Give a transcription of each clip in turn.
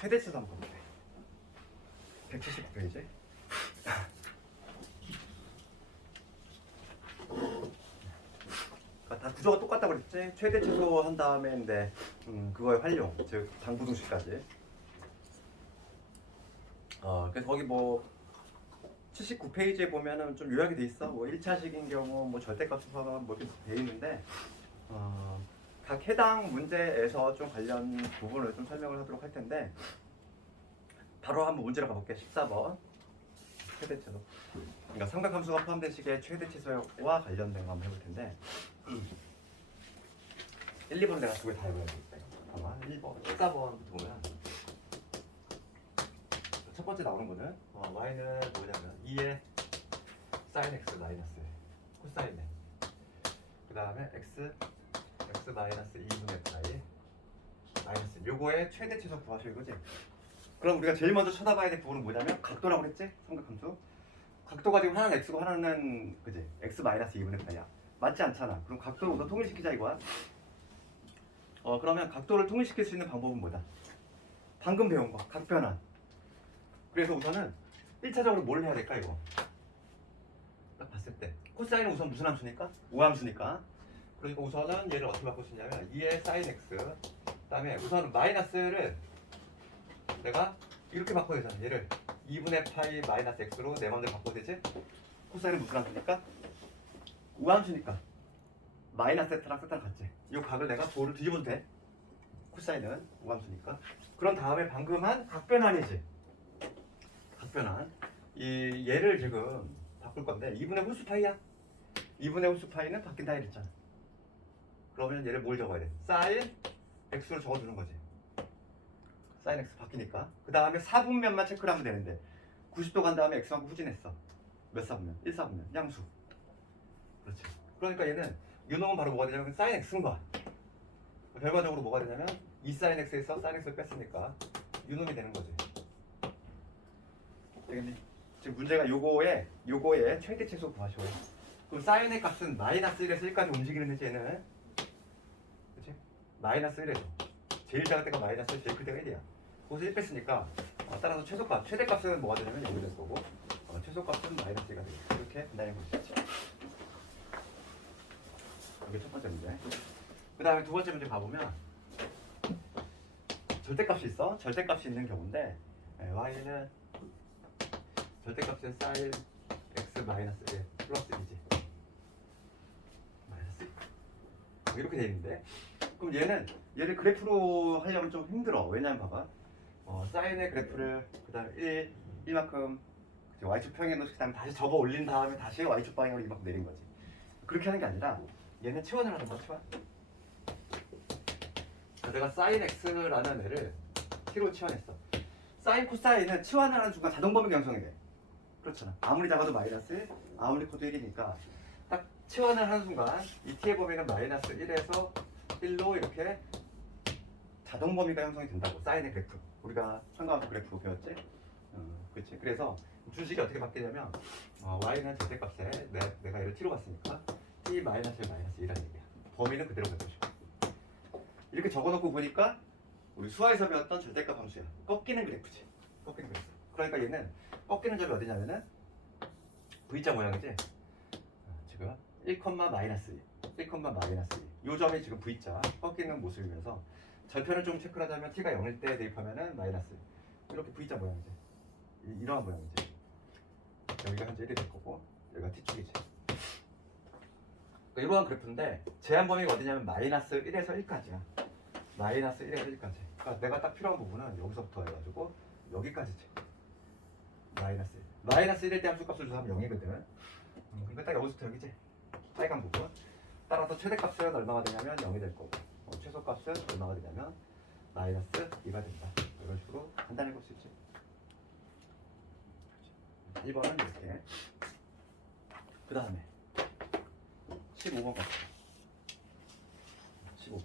최대치에서 한번 볼게. 179페이지. 다 구조가 똑같다고 그랬지? 최대 최소 한 다음에인데 그거의 활용, 즉 방부등식까지. 그래서 거기 뭐 79페이지에 보면은 좀 요약이 돼 있어. 뭐 1차식인 경우 뭐 절대값 수사가 뭐 이렇게 돼 있는데 각 해당 문제에서 좀 관련 부분을 좀 설명을 하도록 할 텐데 바로 한번 문제로 가볼게. 14번 최대 최소. 그러니까 삼각함수가 포함된 식의 최대 최소와 관련된 거 한번 해볼 텐데 1, 2번 내가 두 개 다 해봐야겠다. 아마 1번, 14번 보면 첫 번째 나오는 거는 y는 뭐냐면 2의 sin x 마이너스 코사인에 그 다음에 x 마이너스 2분의 파이 마이너스 요거의 최대 최소 구하셔 이거지. 그럼 우리가 제일 먼저 쳐다봐야 될 부분은 뭐냐면 각도라고 그랬지? 삼각함수 각도가 지금 하나는 x고 하나는 그지? x 마이너스 2분의 파이야. 맞지 않잖아. 그럼 각도를 우선 통일시키자 이거야. 그러면 각도를 통일시킬 수 있는 방법은 뭐다? 방금 배운 거 각변환. 그래서 우선은 1차적으로 뭘 해야 될까 이거? 딱 봤을 때 코사인은 우선 무슨 함수니까? 우함수니까. 그러니까 우선은 얘를 어떻게 바꿀 수 있냐면 2의 sin x 그 다음에 우선은 마이너스를 내가 이렇게 바꿔야 되잖아. 얘를 2분의 파이 마이너스 x로 내 맘대로 바꿔도 되지? 코사인은 무슨 함수니까? 우함수니까 마이너스 세타랑 세타랑 같지? 이 각을 내가 도를 뒤집어도 돼. 코사인은 우함수니까. 그런 다음에 방금 한 각변환이지. 각변환. 이 얘를 지금 바꿀 건데 2분의 홀수 파이야. 2분의 홀수 파이는 바뀐다 이랬잖아. 그러면 얘를 뭘 적어야 돼? sin x로 적어주는 거지. sin x 바뀌니까. 그 다음에 4분면만 체크를 하면 되는데 90도 간 다음에 x만큼 후진했어. 몇 4분면? 1 4분면. 양수. 그렇지. 그러니까 얘는 유놈은 바로 뭐가 되냐면 sin x인 거야. 결과적으로 뭐가 되냐면 2 sin x에서 sin x를 뺐으니까 유놈이 되는 거지. 되겠니? 지금 문제가 요거에 최대 최소 구하셔. 그럼 사인의 값은 마이너스 1에서 1까지 움직이는 지 얘는 그치? 마이너스 1에서 제일 작은 때가 마이너스 1, 제일 클 때가 1이야. 거기서 1 뺐으니까 따라서 최소값, 최대값은 뭐가 되냐면 여기 될 거고 최소값은 마이너스 1가 되겠다. 이렇게 분단해 볼 수 있지. 이게 첫 번째 문제. 그 다음에 두 번째 문제 봐보면 절대값이 있어. 절대값이 있는 경우인데 y는 절대값은 sin x 마이너스 1 플러스 2지. 마이너스 2. 이렇게 돼 있는데 그럼 얘를 그래프로 하려면 좀 힘들어. 왜냐면 봐봐. 사인의 그래프를 그 다음에 1만큼 y축 평행에 놓고 그 다음에 다시 접어 올린 다음에 다시 y축 방향으로 이만큼 내린 거지. 그렇게 하는 게 아니라 얘는 치환을 하는 거야. 치환. 내가 sin x라는 애를 t로 치환했어. sin 코사인은 치환을 하는 순간 자동 범위 형성이 돼. 그렇잖아. 아무리 작아도 마이너스 1, 아무리 커도 1이니까 딱 치환을 하는 순간 이 t의 범위는 마이너스 1에서 1로 이렇게 자동 범위가 형성이 된다고. 사인의 그래프. 우리가 상관함수 그래프 배웠지? 그렇지. 그래서 주식이 어떻게 바뀌냐면 y는 절대값에 내가 얘를 t로 봤으니까 t 마이너스 1 마이너스 2라는 얘기야. 범위는 그대로 갈 것이고. 이렇게 적어놓고 보니까 우리 수화에서 배웠던 절대값 함수야. 꺾이는 그래프지. 꺾이는 그래프. 그러니까 얘는 꺾이는 점이 어디냐면은 V자 모양이지. 지금 1, 마이너스 2, 1, 마이너스 2. 이 점이 지금 V자 꺾이는 모습이면서 절편을 좀 체크를 하자면 T가 0일 때 대입하면은 마이너스. 이렇게 V자 모양이지. 이러한 모양이지. 여기가 현재 1이 될 거고 여기가 T축이지. 그러니까 이러한 그래프인데 제한 범위가 어디냐면 마이너스 1에서 1까지야. 마이너스 1에서 1까지. 그러니까 내가 딱 필요한 부분은 여기서부터 해가지고 여기까지지. 마이너스 1. 마이너스 1일 때 함수값을 조사하면 0이거든. 그러니까 딱 여기서부터 여기지. 빨간 부분. 따라서 최대값은 얼마가 되냐면 0이 될 거고 최소값은 얼마가 되냐면 마이너스 2가 된다. 이런 식으로 간단히 볼 수 있지. 1번은 이렇게. 그 다음에 15번 갑시다. 15번.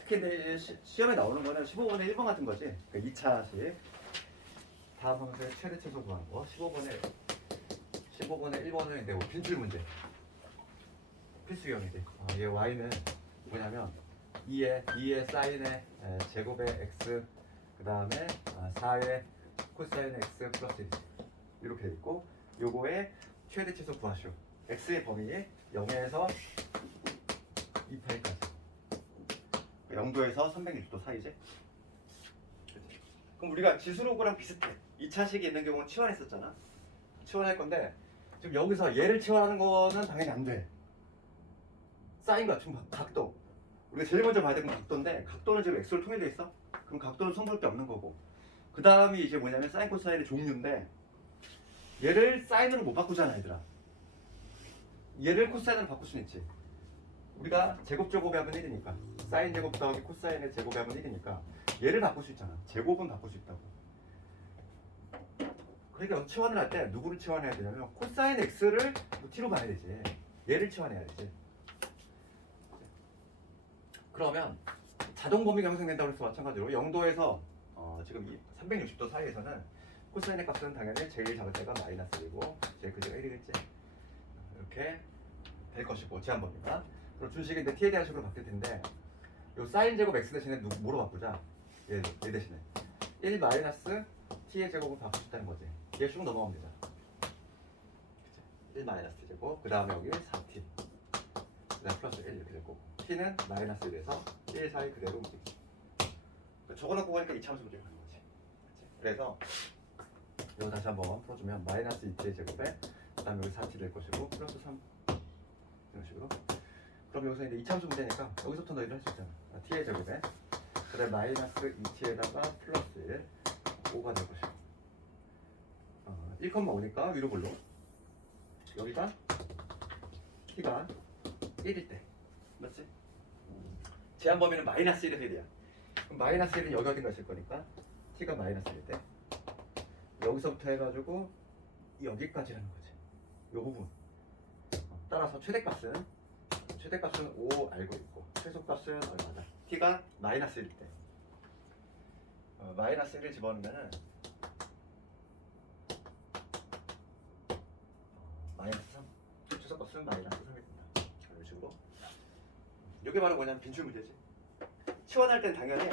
특히 근데 시험에 나오는 거는 15번에 1번 같은 거지. 그러니까 2차식. 다음 함수의 최대 최소 구하는 거. 15번에 1번은 이제 빈출 문제. 필수 유형이지. 얘 y는 뭐냐면 2의 사인의 제곱의 x 그 다음에 4의 코사인의 x 플러스 1 이렇게 돼 있고 요거의 최대치수 구하시오. x의 범위 0에서 2파이까지 0도에서 360도 사이지. 그럼 우리가 지수로그랑 비슷해. 2차식이 있는 경우는 치환했었잖아. 치환할 건데 지금 여기서 얘를 치환하는 거는 당연히 안 돼. 사인과 지금 각도. 우리가 제일 먼저 봐야 되는 건 각도인데 각도는 지금 x로 통일돼 있어. 그럼 각도는 손볼 게 없는 거고. 그 다음이 이제 뭐냐면 사인 코사인의 종류인데 얘를 사인으로 못 바꾸잖아 얘들아. 얘를 코사인으로 바꿀 수는 있지. 우리가 제곱제곱의 합은 1이니까 사인 제곱 더하기 코사인의 제곱의 합은 1이니까 얘를 바꿀 수 있잖아. 제곱은 바꿀 수 있다고. 그러니까 치환을 할 때 누구를 치환해야 되냐면 코사인 x를 t로 봐야 되지. 얘를 치환해야 되지. 그러면 자동 범위가 형성된다고 해서 마찬가지로 0도에서 지금 360도 사이에서는 코사인의 값은 당연히 제일 작을 때가 마이너스 1이고 제일 큰 때가 1이겠지. 이렇게 될 것이고 제한 범위가. 그럼 준식이 이제 t에 대한 식으로 바뀔 텐데 요 사인 제곱 x 대신에 뭐로 바꾸자? 얘 대신에 1 마이너스 t의 제곱을 바꾸고 싶다는 거지. 얘 쭉 넘어가면 되잖아. 그치? 1 마이너스 t 제곱 그 다음에 여기 4t 그 다음 플러스 1 이렇게 될 거고 t는 마이너스 1에서 1 사이 그대로 움직이지. 적어놓고 보니까 이차함수 문제가 가는 거지. 그치? 그래서 이거 다시 한번 풀어주면 마이너스 2t의 제곱에 그 다음에 여기 4t 될 것이고 플러스 3 이런 식으로. 그럼 여기서 이제 이차함수 문제니까 여기서부터 너희들 할 수 있잖아. t의 제곱에 그 다음에 마이너스 2t에다가 플러스 1 5가 될 것이고 1,5니까 위로 볼로 여기가 t가 1일 때 맞지? 제한 범위는 마이너스 1에서 1이야. 그럼 마이너스 1은 여기 어딘가 있을 거니까 t가 마이너스 1일 때 여기서부터 해가지고 여기까지라는 거지. 요 부분. 따라서 최대값은 5 알고 있고 최소값은 얼마다? t가 마이너스 1일 때 마이너스 1을 집어넣으면은 마이너스 3 최소값은 마이너스 3이 된다. 이런 식으로. 이게 바로 뭐냐면 빈출 문제지. 치환할 땐 당연히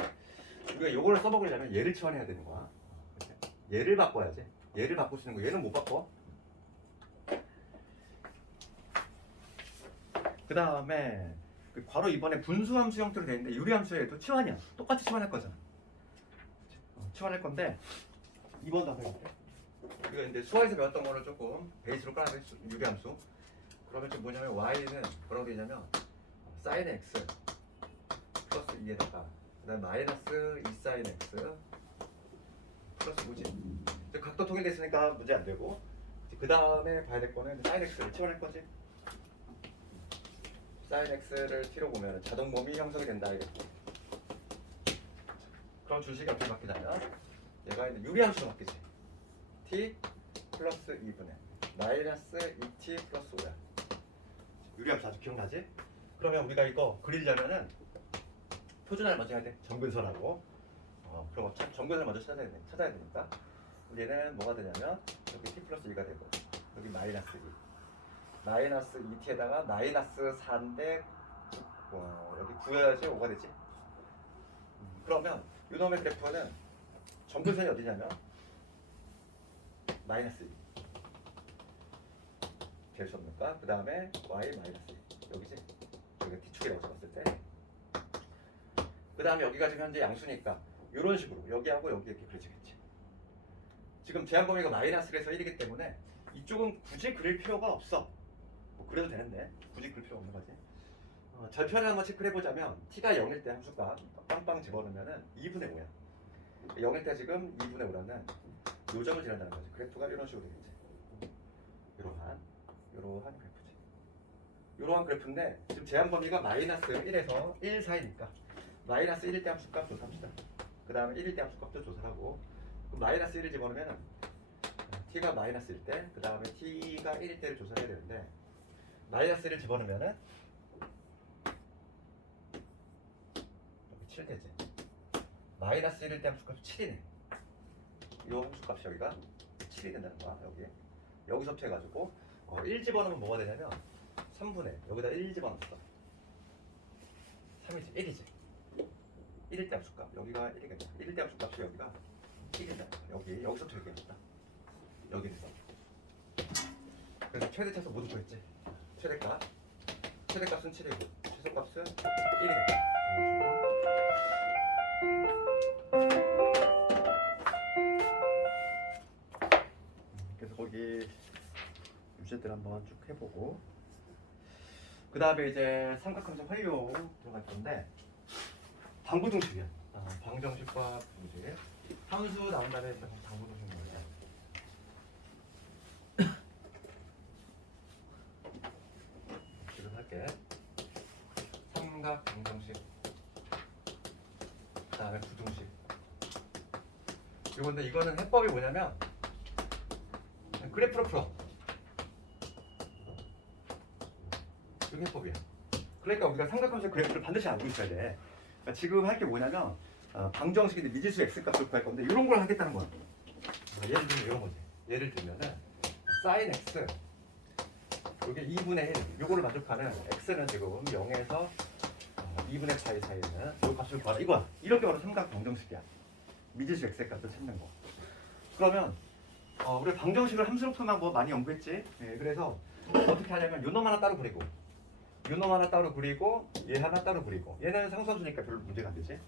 우리가 요거를 써먹으려면 얘를 치환해야 되는 거야. 이렇게. 얘를 바꿔야지. 얘를 바꿀 수 있는 거 얘는 못 바꿔. 그 다음에 그 괄호 2번에 분수함수 형태로 되어 있는데 유리함수에도 치환이야. 똑같이 치환할 거잖아. 치환할 건데 2번도 한번 해볼게. 이거 이제 수화에서 배웠던 거를 조금 베이스로 깔아서 유리함수. 그러면 지금 뭐냐면 y는 뭐라고 되냐면 sin x 플러스 2에다가 그 다음 마이너스 2 sin x 플러스 5지. 각도 통일됐으니까 문제 안 되고 그 다음에 봐야 될 거는 sin x를 치환할 거지. sin x를 t로 보면 자동 범위 형성이 된다 이겠지. 그럼 주식이 어떻게 바뀌냐면 얘가 있는 유리함수로 바뀌지. t 플러스 2분의 마이너스 2t 플러스 5야. 유리함수 아주 기억나지? 그러면 우리가 이거 그리려면은 표준화를 먼저 해야 돼. 정근선하고 그럼 정근선을 먼저 찾아야 되니까 우리는 뭐가 되냐면 여기 t 플러스 2가 되고 여기 마이너스 2 마이너스 2t에다가 마이너스 4인데 여기 9여야지 5가 되지. 그러면 이놈의 그래프는 정근선이 어디냐면 마이너스 2 될 수 없는가? 그 다음에 y 마이너스 2 여기지? 여기가 t축이라고 잡았을 때 그 다음에 여기가 지금 현재 양수니까 이런 식으로 여기하고 여기 이렇게 그려지겠지. 지금 제한 범위가 마이너스 1에서 1이기 때문에 이쪽은 굳이 그릴 필요가 없어. 뭐 그래도 되는데 굳이 그릴 필요 없는 거지. 절편을 한번 체크를 해보자면 t가 0일 때 함수가 빵빵 집어넣으면 2분의 5야. 0일 때 지금 2분의 5라는 요점을 지난다는 거지. 그래프가 이런 식으로 되겠지. 이러한 그래프지. 이러한 그래프인데 지금 제한 범위가 마이너스 1에서 1 사이니까 마이너스 1일 때 함수값 조사합시다. 그 다음에 1일 때 함수값도 조사하고 마이너스 1을 집어넣으면 t가 마이너스 1일 때, 그 다음에 t가 1일 때를 조사해야 되는데 마이너스 1을 집어넣으면 여기 7 되지. 마이너스 1일 때 함수값이 7이네. 이 함수값이 여기가 7이 된다는 거야. 여기서부터 해가지고 1 집어넣으면 뭐가 되냐면 3분의 여기다 1 집어넣었어. 3이지 1이지. 1일 때 함수값 여기가 1이겠다. 1일 때 함수값이 여기가 1이다. 여기서부터 여기겠다. 여기는 그래서 최대차수 모두 구했지. 최대값은 7이고 최소값은 1이겠다. 그래서 거기 유제들 한번 쭉 해보고 그 다음에 이제 삼각함수 활용 들어갈 건데 방부등식이야. 방정식과 부등식. 함수 나온 다음에 방부등식 뭐냐? 지금 할게. 삼각 방정식. 그 다음에 부등식. 이건데 이거는 해법이 뭐냐면 그래프로 풀어. 이게 해법이야. 그러니까 우리가 삼각함수의 그래프를 반드시 알고 있어야 돼. 그러니까 지금 할 게 뭐냐면 방정식인데 미지수 x 값을 구할 건데 이런 걸 하겠다는 거야. 예를 들면 이런 거지. 예를 들면은 sin x 이게 2분의 1 요거를 만족하는 x는 지금 0에서 2분의 파이 사이에는 요 값을 구하라 이거야. 이렇게 바로 삼각 방정식이야. 미지수 x 값을 찾는 거. 그러면 우리 방정식을 함수로 푸는 방법 많이 연구했지. 네, 그래서 어떻게 하냐면 요 놈 하나 따로 그리고 요 놈 하나 따로 그리고 얘 하나 따로 그리고 얘는 상수함수니까 별로 문제가 안 되지.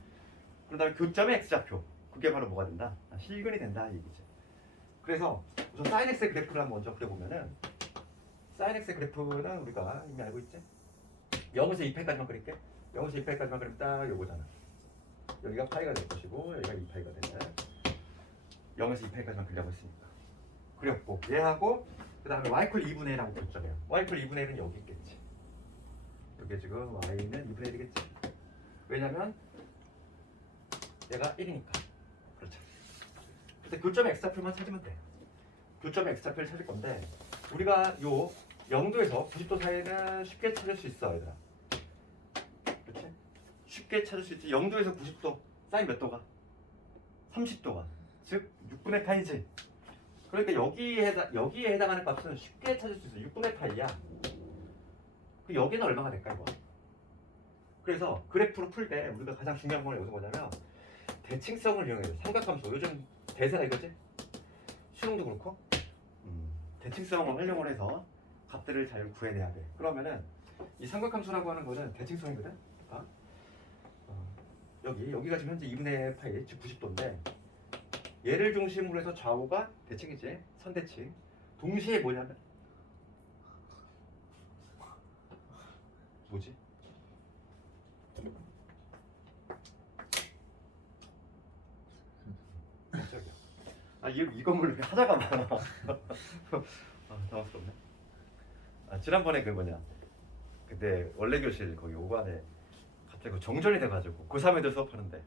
그 다음에 교점의 x좌표 그게 바로 뭐가 된다? 실근이 된다 이 얘기지. 그래서 우선 sin x의 그래프를 한번 먼저 그려보면은 sin x의 그래프는 우리가 이미 알고 있지? 0에서 2파이까지만 그릴게. 0에서 2파이까지만 그리면 딱 요거잖아. 여기가 파이가 될 것이고 여기가 2파이가 되네. 0에서 2파이까지만 그리려고 했으니까 그렸고 얘하고 그 다음에 y = 2분의 1하고 교점이에요. y = 2분의 1은 여기 있겠지. 여기 지금 y는 2분의 1이겠지. 왜냐면 얘가 1이니까. 그렇죠. 근데 교점의 x좌표만 찾으면 돼. 교점의 x좌표를 찾을 건데 우리가 요 0도에서 90도 사이는 쉽게 찾을 수 있어 얘들아. 그렇지? 쉽게 찾을 수 있지. 0도에서 90도 사인 몇 도가? 30도가. 즉 6분의 파이지. 그러니까 여기에 해당하는 값은 쉽게 찾을 수 있어. 6분의 파이야. 그 여기는 얼마가 될까 이거? 그래서 그래프로 풀 때 우리가 가장 중요한 건 여기서 뭐냐면 대칭성을 이용해서 삼각함수 요즘 대세가 이거지? 수능도 그렇고 대칭성을 활용을 해서 값들을 잘 구해내야 돼. 그러면은 이 삼각함수라고 하는 거는 대칭성이거든. 여기가 지금 현재 2분의 파이 즉 90도인데 얘를 중심으로 해서 좌우가 대칭이지. 선대칭. 동시에 뭐냐면 뭐지? 이 건물을 이렇게 하자가 많아. 당황스럽네. 지난번에 그 뭐냐 근데 원래 교실 거기 오반에 갑자기 정전이 돼가지고 고3 애들 수업하는데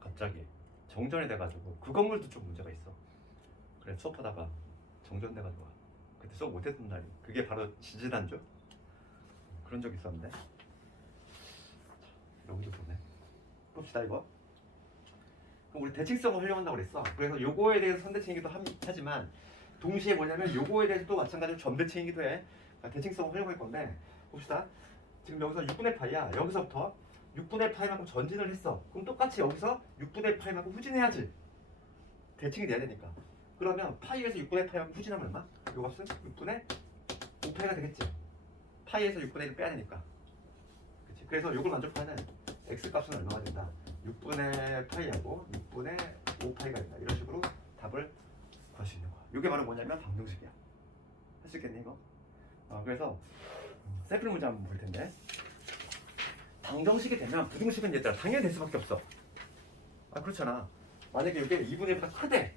갑자기 정전이 돼가지고 그 건물도 좀 문제가 있어. 그래 수업하다가 정전돼가지고 그때 수업 못했던 날이 그게 바로 지지난주 그런 적이 있었는데 여기도 보네. 봅시다 이거. 그럼 우리 대칭성을 활용한다고 그랬어. 그래서 요거에 대해서 선대칭이기도 하지만 동시에 뭐냐면 요거에 대해서도 마찬가지로 점대칭이기도 해. 그러니까 대칭성을 활용할 건데 봅시다. 지금 여기서 6분의 파이야. 여기서부터 6분의 파이만큼 전진을 했어. 그럼 똑같이 여기서 6분의 파이만큼 후진해야지. 대칭이 돼야 되니까. 그러면 파이에서 6분의 파이만큼 후진하면 얼마? 요 값은 6분의 5파이가 되겠지. 파이에서 6분의 1을 빼야 되니까. 그치? 그래서 요걸 만족하는 x값은 얼마가 된다? 6분의 파이하고 6분의 5파이가 된다. 이런 식으로 답을 구할 수 있는 거야. 이게 바로 뭐냐면 방정식이야. 할 수 있겠니 이거? 그래서 샘플 문제 한번 볼 텐데 방정식이 되면 부등식은 얘들아 당연히 될 수밖에 없어. 그렇잖아. 만약에 이게 2분의 1보다 크대.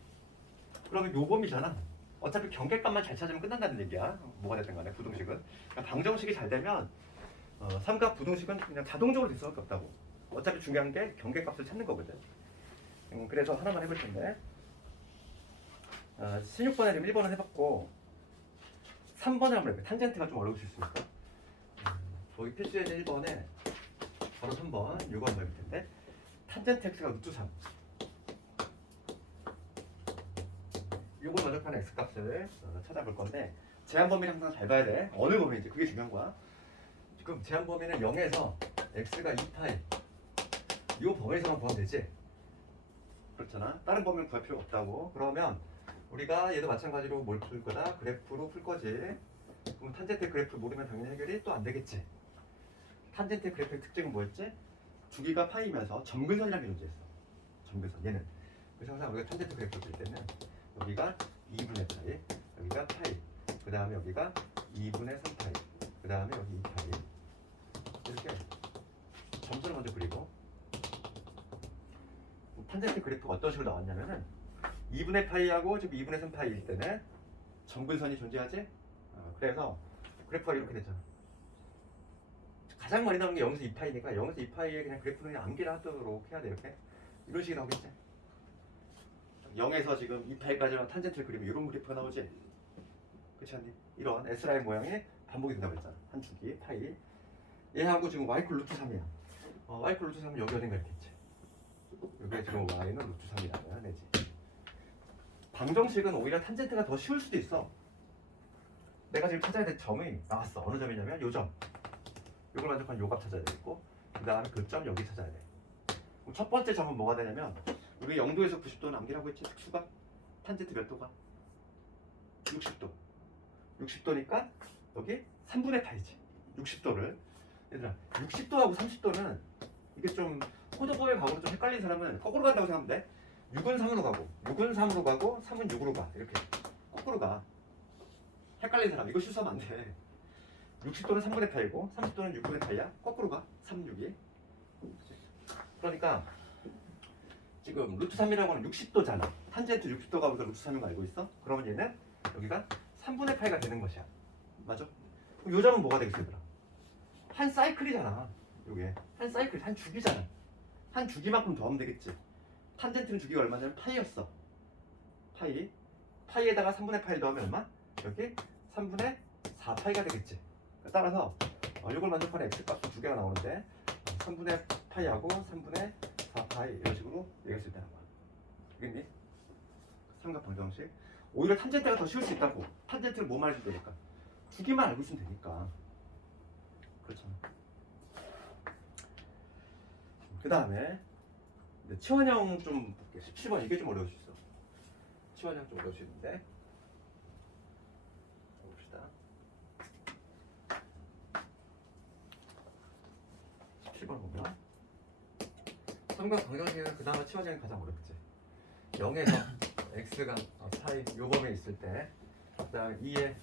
그러면 요범이잖아. 어차피 경계값만 잘 찾으면 끝난다는 얘기야. 뭐가 됐든 간에 부등식은. 그러니까 방정식이 잘 되면 삼각 부등식은 그냥 자동적으로 될 수밖에 없다고. 어차피 중요한 게 경계값을 찾는 거거든. 그래서 하나만 해볼 텐데 16번에 지금 1번을 해봤고 3번을 한번 해볼게요. 탄젠트가 좀 어려우실 수 있으니까 거기 필수에는 1번에 바로 3번 이거 한번 해볼 텐데 탄젠트 x가 루트 3 이걸 만족하는 x값을 찾아볼 건데 제한 범위를 항상 잘 봐야 돼. 어느 범위인지 그게 중요한 거야. 지금 제한 범위는 0에서 x가 2파이 이 범위에서만 구하면 되지. 그렇잖아. 다른 범위는 구할 필요 없다고. 그러면 우리가 얘도 마찬가지로 뭘 풀 거다? 그래프로 풀 거지. 그럼 탄젠트 그래프 모르면 당연히 해결이 또 안 되겠지. 탄젠트 그래프의 특징은 뭐였지? 주기가 파이면서 점근선이라는 게 존재했어. 점근선 얘는. 그래서 항상 우리가 탄젠트 그래프 볼 때는 여기가 2분의 파이, 여기가 파이, 그 다음에 여기가 2분의 3파이, 그 다음에 여기 2파이 이렇게 점선을 먼저 그리고 탄젠트 그래프가 어떤 식으로 나왔냐면은 2분의 파이하고 지금 2분의 3파이일 때는 점근선이 존재하지? 그래서 그래프가 이렇게 됐잖아. 가장 많이 나오는 게 0에서 2파이니까 0에서 2파이에 그냥 그래프는 그냥 암기를 하도록 해야 돼. 이렇게 이런 식이 나오겠지. 0에서 지금 2파이까지만 탄젠트를 그리면 이런 그래프가 나오지. 그렇지 않니? 이런 S라인 모양이 반복이 된다고 했잖아. 한 주기 파이. 얘하고 지금 y콜 루트 3이야. y콜 루트 3은 여기 어딘가 이렇게 있지. 여기에 지금 y는 루트 3이라고 내지. 방정식은 오히려 탄젠트가 더 쉬울 수도 있어. 내가 지금 찾아야 될 점이 나왔어. 어느 점이냐면 요 점. 이걸 만족한 요 값 찾아야 되겠고, 그 다음에 그 점 여기 찾아야 돼. 그럼 첫 번째 점은 뭐가 되냐면 우리 0도에서 90도 남기라고 했지. 특수가 탄젠트 몇 도가? 60도. 60도니까 여기 3분의 파이지. 60도를 얘들아 60도하고 30도는 이게 좀 코드법의 각으로 좀 헷갈린 사람은 거꾸로 간다고 생각하면 돼. 6은 3으로 가고 6은 3으로 가고 3은 6으로 가. 이렇게 거꾸로 가. 헷갈린 사람 이거 실수하면 안 돼. 60도는 3분의 파이고 30도는 6분의 파이야. 거꾸로 가. 3, 6이. 그러니까 지금 루트 3이라고 하는 60도잖아. 탄젠트 60도가 우리가 루트 3인 거 알고 있어? 그러면 얘는 여기가 3분의 파이가 되는 것이야. 맞아? 그럼 요 점은 뭐가 되겠어, 얘들아? 한 사이클이잖아. 요게 한 사이클, 한 주기잖아. 한 주기만큼 더하면 되겠지. 탄젠트는 주기가 얼마냐면 파이였어. 파이. 파이에다가 3분의 파이를 더하면 얼마? 여기 3분의 4파이가 되겠지. 따라서 이걸 만족하는 x값이 두 개가 나오는데 3분의 파이하고 3분의 4파이 이런 식으로 얘기할 수 있다는 거야. 알겠니? 삼각 방정식. 오히려 탄젠트가 더 쉬울 수 있다고. 탄젠트를 뭐 말해주면 되니까. 주기만 알고 있으면 되니까. 그렇잖아. 그 다음에 치환형 좀 볼게. 17번 이게 좀 어려울 수 있어. 치환형 좀 어려울 수 있는데 봅시다. 17번 보면 삼각 방정식은 그나마 치환형이 가장 어렵지. 0에서 x가 파이 요 범위에 있을 때, 그 다음에 2의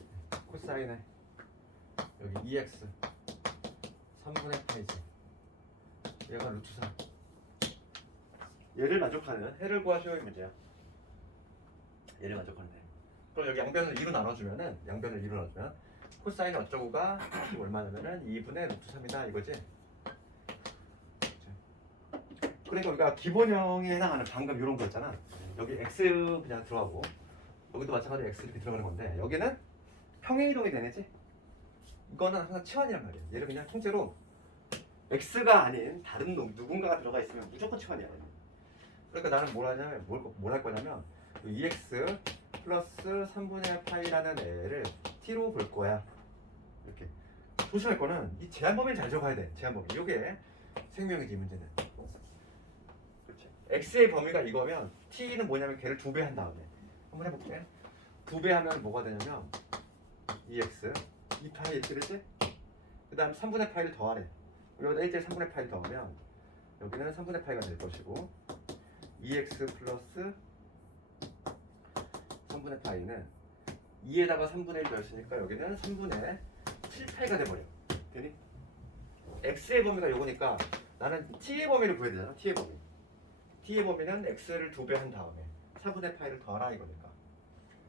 코사인에 여기 2x 3분의 파이지. 얘가 루트 3. 얘를 만족하는 해를 구하시오의 문제야. 얘를 만족하는 해. 그럼 여기 양변을 2로 나눠주면은, 양변을 2로 나눠주면 코사인 어쩌고가 얼마냐면은 2분의 루트 3이다 이거지. 그러니까 우리가 기본형에 해당하는 방금 이런 거 있잖아. 여기 x 그냥 들어가고 여기도 마찬가지로 x 이렇게 들어가는 건데 여기는 평행이동이 되네지. 이거는 항상 치환이란 말이야. 얘를 그냥 통째로 x가 아닌 다른 누군가가 들어가 있으면 무조건 치환이야. 그러니까 나는 뭘 할 거냐면 2x 플러스 3분의 파이라는 애를 t로 볼 거야. 이렇게 조심할 거는 이 제한 범위를 잘 적어야 돼. 제한 범위. 이게 생명이지 문제는. 그렇지. x의 범위가 이거면 t는 뭐냐면 걔를 2배 한 다음에 한번 해볼게. 2배 하면 뭐가 되냐면 2x 2파이 이렇게 되지? 그 다음 3분의 파이를 더하래. 여기다 1대 3분의 파이를 더하면 여기는 3분의 파이가 될 것이고 2x 플러스 3분의 파이는 2에다가 3분의 1 더했으니까 여기는 3분의 7파이가 돼버려. 되니? x의 범위가 요거니까 나는 t의 범위를 구해야 되잖아. t의 범위. t의 범위는 x를 2배 한 다음에 4분의 파이를 더하라 이거니까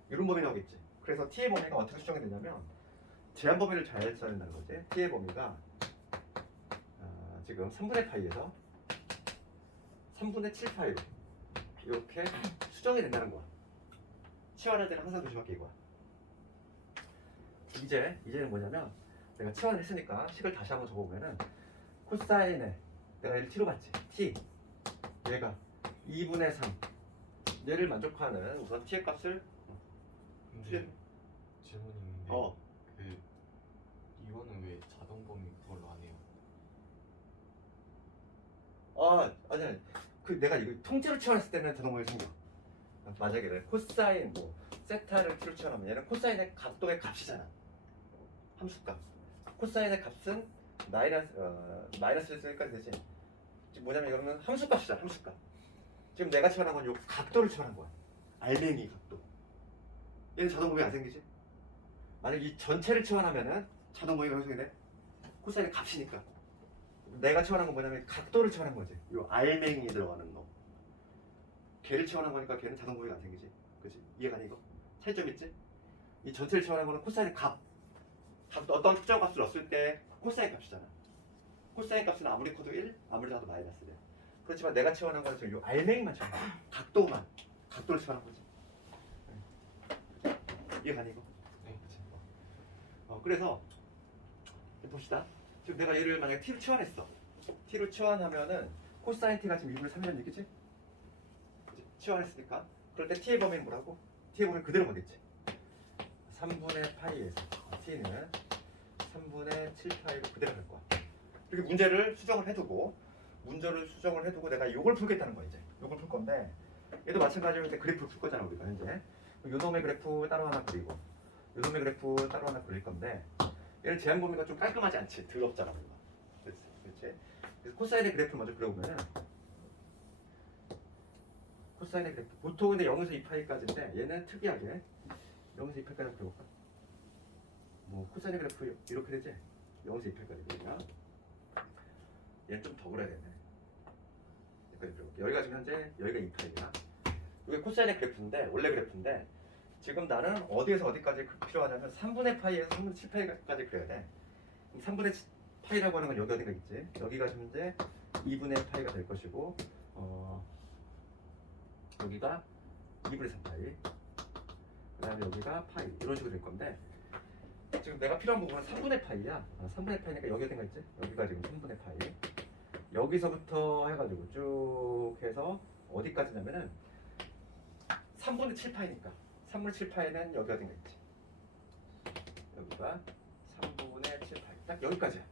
이런 범위 나오겠지. 그래서 t의 범위가 어떻게 수정이 되냐면 제한 범위를 잘 써야 된다는 거지. t의 범위가 지금 3분의 파이에서 3분의 7파이로 이렇게 수정이 된다는 거야. 치환할 때는 항상 조심할 게 이거야. 이제는 뭐냐면 내가 치환을 했으니까 식을 다시 한번 적어보면은 코사인에 내가 얘를 t로 봤지. t 얘가 2분의 3 얘를 만족하는 우선 t의 값을 근데 질문이 있는데 그 이거는 왜 자동 범위 그걸로 안 해요? 아니 그 내가 이거 통째로 치환했을 때는 자동공이 생겨. 만약에 코사인 뭐 세타를 t로 치환하면 얘는 코사인의 각도의 값이잖아. 함수값. 코사인의 값은 마이너스 1까지 되지. 지금 뭐냐면 이거는 함수값이잖아. 함수값. 지금 내가 치환한 건 요 각도를 치환한 거야. 알맹이 각도. 얘는 자동공이 안 생기지? 만약 이 전체를 치환하면은 자동공이가 형성이 돼. 코사인의 값이니까. 내가 치환한 건 뭐냐면 각도를 치환한 거지. 요 알맹이 들어가는 놈. 걔를 치환한 거니까 걔는 자동공이가 안 생기지. 그치? 이해가 돼 이거? 차이점 있지? 이 전체를 치환한 거는 코사인의 값. 어떤 특정 값을 넣었을 때 코사인 값이잖아. 코사인 값은 아무리 커도 1, 아무리 작아도 마이너스 돼. 그렇지만 내가 치환한 거는 지금 요 알맹이만 치환한 거야. 각도만. 각도를 치환한 거지. 이해가 돼 이거? 네. 그래서 봅시다. 지금 내가 얘를 만약에 t로 치환했어. t로 치환하면은 코사인 t가 지금 2분의 3이라는 얘기지? 그치? 치환했으니까. 그럴 때 t의 범위는 뭐라고? t의 범위는 그대로 가겠지. 3분의 파이에서 t는 3분의 7파이로 그대로 갈 거야. 이렇게 문제를 수정을 해두고 내가 이걸 풀겠다는 거야 이제. 이걸 풀 건데 얘도 마찬가지로 이제 그래프를 풀 거잖아 우리가 현재. 요 놈의 그래프 따로 하나 그리고 요 놈의 그래프 따로 하나 그릴 건데 얘는 제한 범위가 좀 깔끔하지 않지. 더럽잖아 우리가. 그렇지? 그래서 코사인의 그래프를 먼저 그려보면은 코사인의 그래프 보통 근데 0에서 2파이까지인데 얘는 특이하게 0에서 2파이까지 그려볼까? 뭐 코사인의 그래프 이렇게 되지? 0에서 2파이까지 그리냐? 얘는 좀 더 그려야 되네. 여기까지 그려볼게. 여기가 지금 현재 여기가 2파이야. 이게 코사인의 그래프인데 원래 그래프인데 지금 나는 어디에서 어디까지 필요하냐면 3분의 파이에서 3분의 7파이까지 그려야 돼. 3분의 파이라고 하는 건 여기 어딘가 있지? 여기가 지금 이제 2분의 파이가 될 것이고 여기가 2분의 3파이 그 다음에 여기가 파이 이런 식으로 될 건데 지금 내가 필요한 부분은 3분의 파이야. 3분의 파이니까 여기 어딘가 있지? 여기가 지금 3분의 파이 여기서부터 해가지고 쭉 해서 어디까지냐면은 3분의 7파이니까 3분의 7파이는 여기 어딘가 있지? 여기가 3분의 7파이 딱 여기까지야.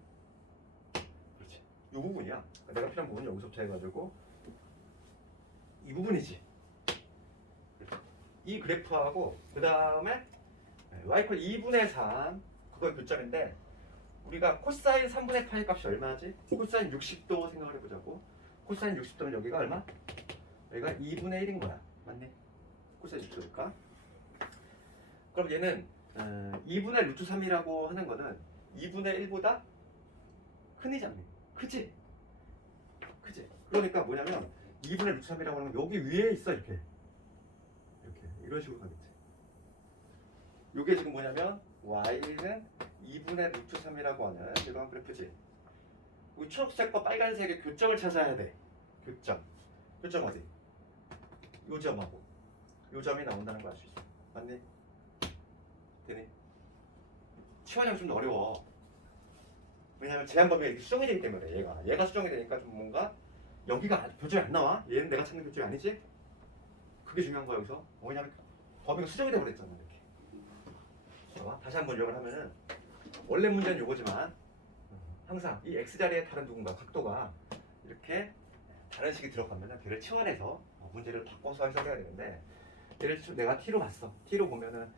그렇지. 이 부분이야. 내가 필요한 부분은 여기서부터 해가지고 이 부분이지. 이 그래프하고 그 다음에 y = 2분의 3 그거의 교점인데 우리가 코사인 3분의 파이 값이 얼마지? 코사인 60도 생각을 해보자고. 코사인 60도면 여기가 얼마? 여기가 2분의 1인 거야. 맞니? 코사인 60도니까. 그럼 얘는 2분의 루트 3이라고 하는 거는 2분의 1보다 크니 작니? 크지? 크지? 그러니까 뭐냐면 2분의 루트 3이라고 하는 건 여기 위에 있어 이렇게 이런 식으로 가겠지. 이게 지금 뭐냐면 y는 2분의 루트 3이라고 하는 이러한 그래프지. 이 초록색과 빨간색의 교점을 찾아야 돼. 교점 어디? 요 점하고 요 점이 나온다는 걸 알 수 있어. 맞니? 되니? 치환이 좀 더 어려워. 왜냐면 제한 범위가 이렇게 수정이 되기 때문에 얘가 수정이 되니까 좀 뭔가 여기가 교점이 안 나와. 얘는 내가 찾는 교점이 아니지? 그게 중요한 거야 여기서. 왜냐면 범위가 수정이 되버렸잖아 이렇게. 다시 한번 요약을 하면은 원래 문제는 요거지만 항상 이 x자리에 다른 누군가 각도가 이렇게 다른 식이 들어가면은 걔를 치환해서 문제를 바꿔서 해석해야 되는데 얘를 내가 t로 봤어. t로 보면은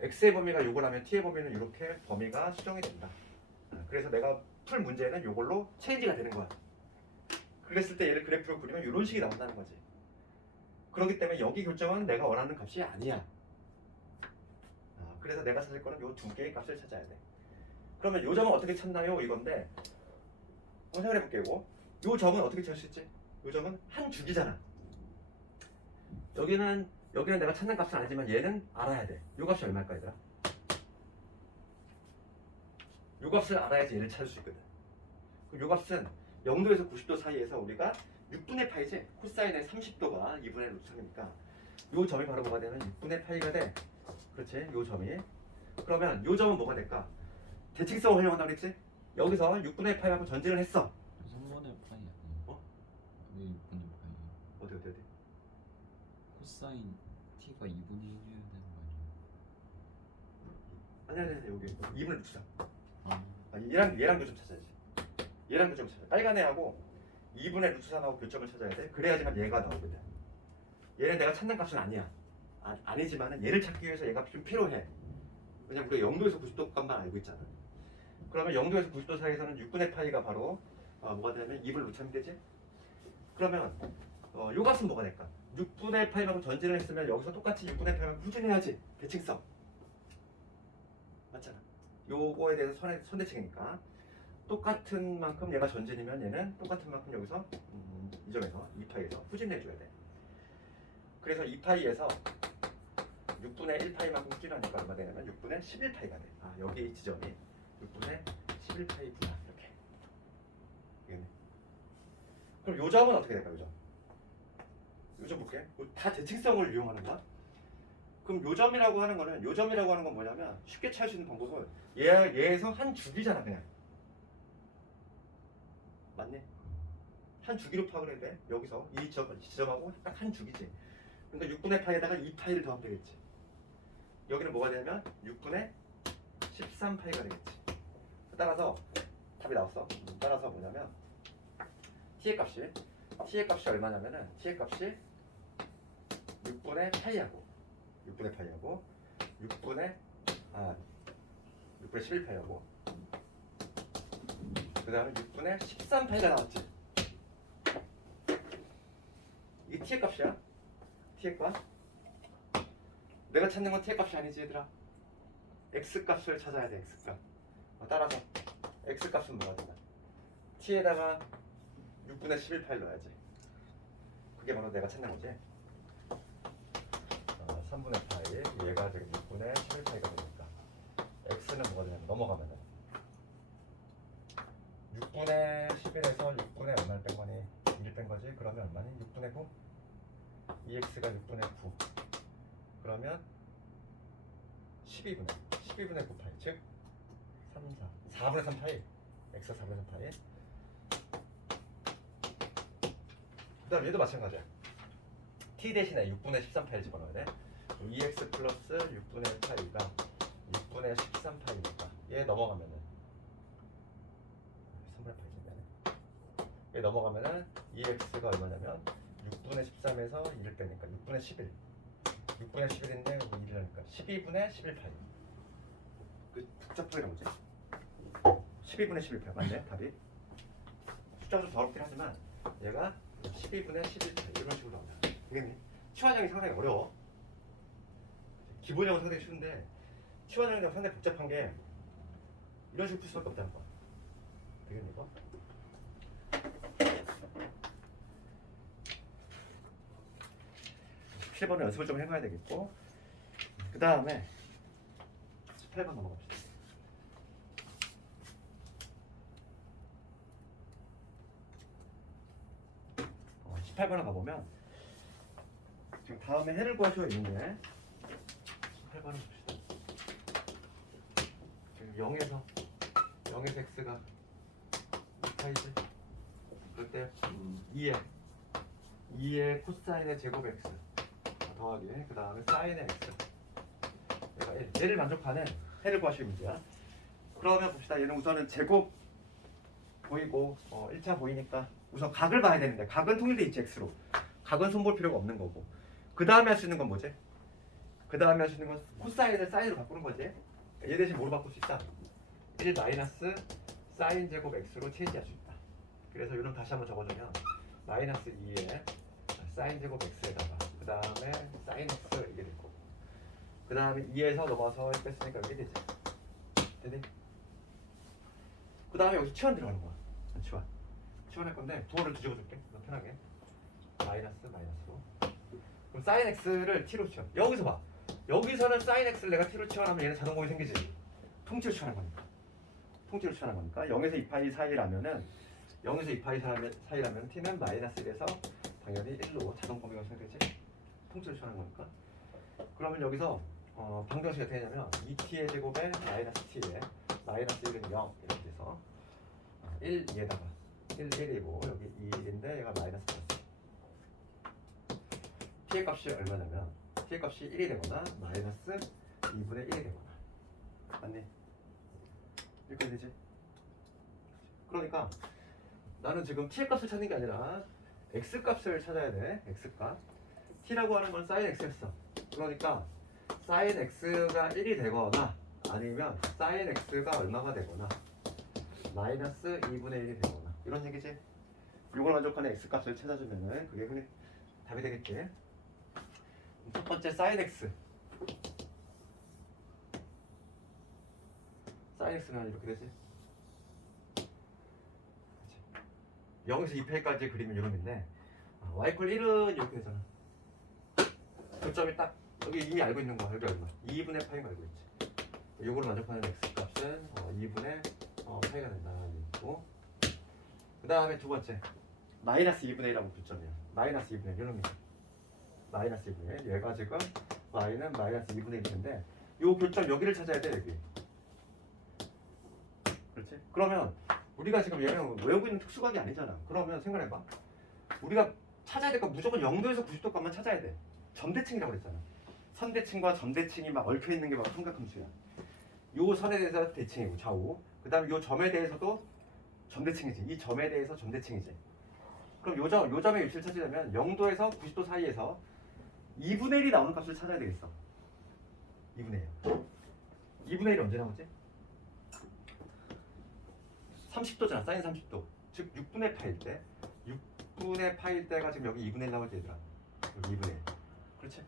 x의 범위가 요거라면 t의 범위는 이렇게 범위가 수정이 된다. 그래서 내가 풀 문제는 요걸로 체인지가 되는 거야. 그랬을 때 얘를 그래프로 그리면 이런 식이 나온다는 거지. 그렇기 때문에 여기 교점은 내가 원하는 값이 아니야. 그래서 내가 찾을 거는 요 두 개의 값을 찾아야 돼. 그러면 요 점은 어떻게 찾나요? 이건데 한번 생각해 볼게요. 요 점은 어떻게 찾을 수 있지? 요 점은 한 주기잖아. 여기는 내가 찾는 값은 아니지만 얘는 알아야 돼. 요 값이 얼마일까 얘들아? 요 값을 알아야지 얘를 찾을 수 있거든. 요 값은 0도에서 90도 사이에서 우리가 6분의 파이지? 코사인의 30도가 2분의 루트 3이니까 요 점이 바로 뭐가 되면 6분의 파이가 돼. 그렇지? 요 점이. 그러면 요 점은 뭐가 될까? 대칭성을 활용한다고 그랬지? 여기서 6분의 파이하고 전진을 했어. 3분의 파이 아니에요? 어? 왜 6분의 파이? 어디? 코사인 t가 2분의 1이어야 되는 거 아니에요? 아니 여기 2분의 루트 3. 아, 얘랑 교점 찾아야지. 얘랑 교점 찾아. 빨간 애하고 2분의 루트 3하고 교점을 찾아야 돼. 그래야지만 얘가 나오거든. 얘는 내가 찾는 값은 아니야. 아니지만은 얘를 찾기 위해서 얘가 좀 필요해. 왜냐면 우리가 0도에서 90도 값만 알고 있잖아. 그러면 0도에서 90도 사이에서는 6분의 파이가 바로 뭐가 되냐면 2분의 루트 3이 되지? 그러면 요 값은 뭐가 될까? 6분의 파이만큼 전진을 했으면 여기서 똑같이 6분의 파이만큼 후진해야지. 대칭성. 맞잖아. 요거에 대해서 선대칭이니까 똑같은 만큼 얘가 전진이면 얘는 똑같은 만큼 여기서 이 점에서 2파이에서 후진해줘야 돼. 그래서 2파이에서 6분의 1파이만큼 후진하니까 얼마 되냐면 6분의 11파이가 돼. 여기 이 지점이 6분의 11파이구나. 이렇게. 알겠네? 그럼 요 점은 어떻게 될까? 요 점. 요 점 볼게. 다 대칭성을 이용하는 거야. 그럼 요점이라고 하는 거는 요점이라고 하는 건 뭐냐면 쉽게 찾을 수 있는 방법은 얘에서 한 주기잖아 그냥. 맞네? 한 주기로 파악을 해야 돼. 여기서 이 지점하고 딱 한 주기지. 그러니까 6분의 파이에다가 2파이를 더하면 되겠지. 여기는 뭐가 되냐면 6분의 13파이가 되겠지. 따라서 답이 나왔어. 따라서 뭐냐면 t의 값이 얼마냐면은 t의 값이 6분의 파이하고 6분의 11파이하고 그 다음에 6분의 13파이가 나왔지. 이게 t의 값이야. t의 값. 내가 찾는 건 t의 값이 아니지 얘들아. x 값을 찾아야 돼. x 값. 따라서 x 값은 뭐가 되나? t에다가 6분의 11파이 넣어야지. 그게 바로 내가 찾는 거지. 3분의 파이 얘가 되게 6분의 11파이가 되니까 x는 뭐가 되냐면 넘어가면은 6분의 11에서 6분의 얼마를 뺀 거니? 1 뺀 거지? 그러면 얼마니? 6분의 9? 2x가 6분의 9 그러면 12분의 9파이 즉 4분의 3파이 x 4분의 3파이 그 다음 얘도 마찬가지야. t 대신에 6분의 13파이를 집어넣어야 돼. 2x 플러스 6분의 파이가 6분의 13파이니까 얘 넘어가면은 3분의 파이 얘 넘어가면은 2x가 얼마냐면 6분의 13에서 2를 빼니까 6분의 11 6분의 11인데 2를 하니까 12분의 11파이. 그 복잡하게 나오지? 12분의 11파이 맞네 답이. 숫자가 좀 더럽긴 하지만 얘가 12분의 11파이 이런 식으로 나온다. 되겠니? 치환형이 상당히 어려워. 기본형은 상당히 쉬운데 치환형이 상당히 복잡한 게 이런 식으로 풀 수밖에 없다는 거야. 되겠니 이거? (7번은) 연습을 좀 해봐야 되겠고 그 다음에 18번 넘어갑시다. 어, 18번을 가보면 지금 다음에 해를 구하셔야 있는데 18번을 봅시다. 지금 0에서 x가 2파이지. 그럴 때 2의 코사인의 제곱 x 더하기 그 다음에 사인의 x 얘를 만족하는 해를 구하실 문제야. 그러면 봅시다. 얘는 우선은 제곱 보이고 1차 보이니까 우선 각을 봐야 되는데 각은 통일돼 있지 x로. 각은 손볼 필요가 없는 거고 그 다음에 할 수 있는 건 뭐지? 그 다음에 할 수 있는 건 코사인을 사인으로 바꾸는 거지. 얘 대신 뭐로 바꿀 수 있다? 1 마이너스 사인 제곱 x로 체인지할 수 있다. 그래서 이런 다시 한번 적어주면 마이너스 2에 사인 제곱 x에다가 그 다음에 사인 x 이게 될 거고 그 다음에 2에서 넘어서 뺐으니까 이게 되지. 되니? 그 다음에 여기서 치환 들어가는 거야. 치환할 건데 부호를 뒤집어 줄게. 편하게 마이너스로 그럼 사인 x를 t로 치환. 여기서 봐. 여기서는 사인 x를 내가 t로 치환하면 얘는 자동공이 생기지. 통째로 치환한 거니까 0에서 2파이 사이라면은 0에서 2파이 사이라면 t는 마이너스 1에서 당연히 1로 자동공이가 생기지. 통째로 치환한 거니까. 그러면 여기서 방정식이 어떻게 되냐면 2t의 제곱에 마이너스 t에 마이너스 1은 0 이렇게 돼서 1 2에다가 1이고 여기 2인데 얘가 마이너스 플러스 t의 값이 얼마냐면 t의 값이 1이 되거나 마이너스 2분의 1이 되거나 맞니? 이렇게 되지. 그러니까 나는 지금 t의 값을 찾는 게 아니라 x 값을 찾아야 돼. x 값. t라고 하는 건 sin x였어. 그러니까 sin x가 1이 되거나 아니면 sin x가 얼마가 되거나 마이너스 2분의 1이 되거나 이런 얘기지. 이걸 만족하는 x 값을 찾아주면은 그게 흔히 답이 되겠지. 첫 번째 sin x. sin x는 이렇게 되지. 0에서 2패까지 그리면 이놈인데 y 콜 1은 이렇게 되잖아. 교점이 딱 여기 이미 알고 있는 거야. 여기 얼마? 2분의 파이가 알고 있지. 요거를 만족하는 x 값은 2분의 파이가 된다. 있고 그 다음에 두 번째 마이너스 2분의 1하고 교점이야. 마이너스 2분의 1 이놈이야. 마이너스 2분의 1. 얘가 지금 y는 마이너스 2분의 1인데 요 교점 여기를 찾아야 돼. 여기. 그렇지? 그러면 우리가 지금 얘는 외우고 있는 특수각이 아니잖아. 그러면 생각해봐. 우리가 찾아야 될 건 무조건 0도에서 90도 값만 찾아야 돼. 점대칭이라고 그랬잖아. 선대칭과 점대칭이 막 얽혀 있는 게 막 삼각함수야. 요 선에 대해서 대칭이고 좌우. 그다음 요 점에 대해서도 점대칭이지. 이 점에 대해서 점대칭이지. 그럼 요 점의 위치를 찾으려면 0도에서 90도 사이에서 2분의 1이 나오는 값을 찾아야 되겠어. 2분의 1. 2분의 1이 언제 나오지? 30도잖아. 사인 30도. 즉 6분의 파일 때 6분의 파일 때가 지금 여기 2분의 1 나오지 얘들아. 여기 2분의 1. 그렇지?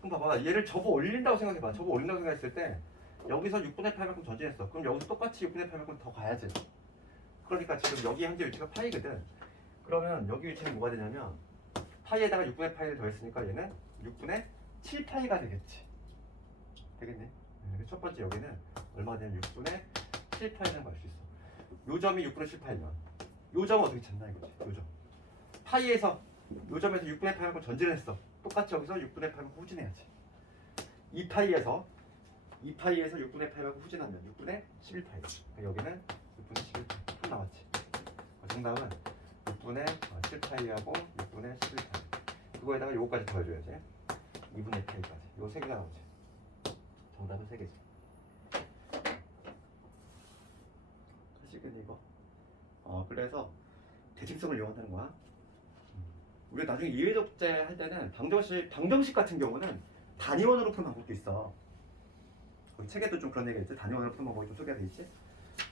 그럼 봐봐. 얘를 접어 올린다고 생각해봐. 접어 올린다고 생각했을 때 여기서 6분의 8만큼 전진했어. 그럼 여기서 똑같이 6분의 8만큼 더 가야지. 그러니까 지금 여기 현재 위치가 파이거든. 그러면 여기 위치는 뭐가 되냐면 파이에다가 6분의 파이를 더했으니까 얘는 6분의 7파이가 되겠지. 되겠네. 첫 번째 여기는 얼마가 되냐면 6분의 7파이라는 걸 알 수 있어. 요 점이 6분의 7파이면 요 점은 어떻게 찾나 이거지. 요 점. 파이에서 요 점에서 6분의 8만큼 전진을 했어. 똑같이 여기서 6분의 8만큼 후진해야지. 2파이에서 6분의 8만큼 후진하면 6분의 11파이. 여기는 6분의 11파이. 나왔지. 정답은 6분의 7파이하고 6분의 11파이. 그거에다가 요거까지 더해줘야지. 2분의 파이까지. 요 세 개가 나오지. 정답은 3개지. 사실은 이거. 그래서 대칭성을 이용한다는 거야. 우리가 나중에 이해적재 할 때는 방정식 같은 경우는 단위원으로 푸는 방법도 있어. 거기 책에도 좀 그런 얘기가 있지. 단위원으로 푸는 방법이 좀 소개가 돼 있지.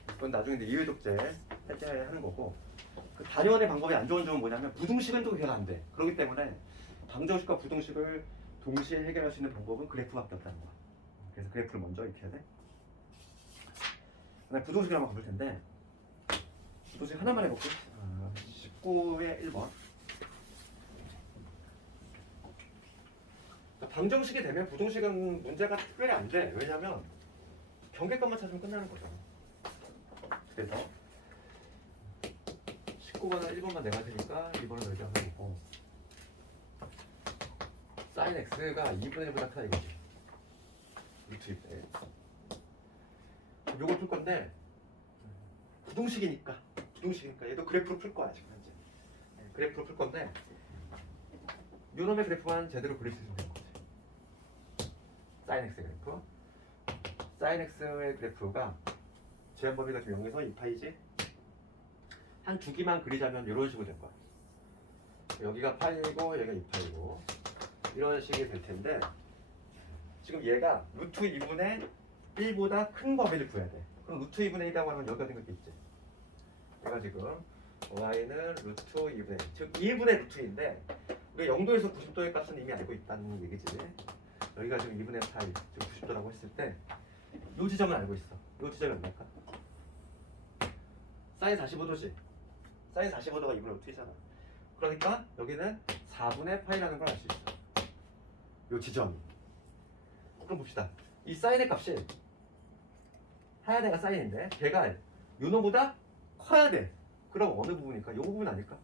그건 나중에 이해적재 할 때 하는 거고. 그 단위원의 방법이 안 좋은 점은 뭐냐면 부등식은 또 해결 안 돼. 그렇기 때문에 방정식과 부등식을 동시에 해결할 수 있는 방법은 그래프밖에 없다는 거야. 그래서 그래프를 먼저 익혀야 돼. 그다음에 부등식을 한번 가볼 텐데 부등식 하나만 해볼게. 19의 1번. 방정식이 되면 부등식은 문제가 특별히 안 돼. 왜냐면 경계값만 찾으면 끝나는 거잖아. 그래서 19번은 1번만 내가 되니까 2번은 너희가 하는 거고 sin x가 2분의 1보다 크다 이거지. 루트 2분의 1. 요걸 풀 건데 부등식이니까 얘도 그래프로 풀 거야 지금 현재. 그래프로 풀 건데 요놈의 그래프만 제대로 그릴 수 있으면 되는 거지. sin x 그래프. sin x의 그래프가 제한 범위가 지금 0에서 2파이지. 한 주기만 그리자면 이런 식으로 될 거야. 여기가 파이고 여기가 2파이고 이런 식이 될 텐데 지금 얘가 루트 2분의 1보다 큰 범위를 구해야 돼. 그럼 루트 2분의 1이라고 하면 여기가 된 게 있지. 얘가 지금 y는 루트 2분의 1, 즉 2분의 루트 2인데 우리가 0도에서 90도의 값은 이미 알고 있다는 얘기지. 여기가 지금 2분의 파이, 즉 90도라고 했을 때 이 지점은 알고 있어. 이 지점이 얼마일까? 사인 45도지. 사인 45도가 2분의 루트 2잖아. 그러니까 여기는 4분의 파이라는 걸 알 수 있어. 이 지점이. 그럼 봅시다. 이 사인의 값이 하얀 애가 사인인데 걔가 요놈보다 커야 돼. 그럼 어느 부분일까? 요 부분 아닐까?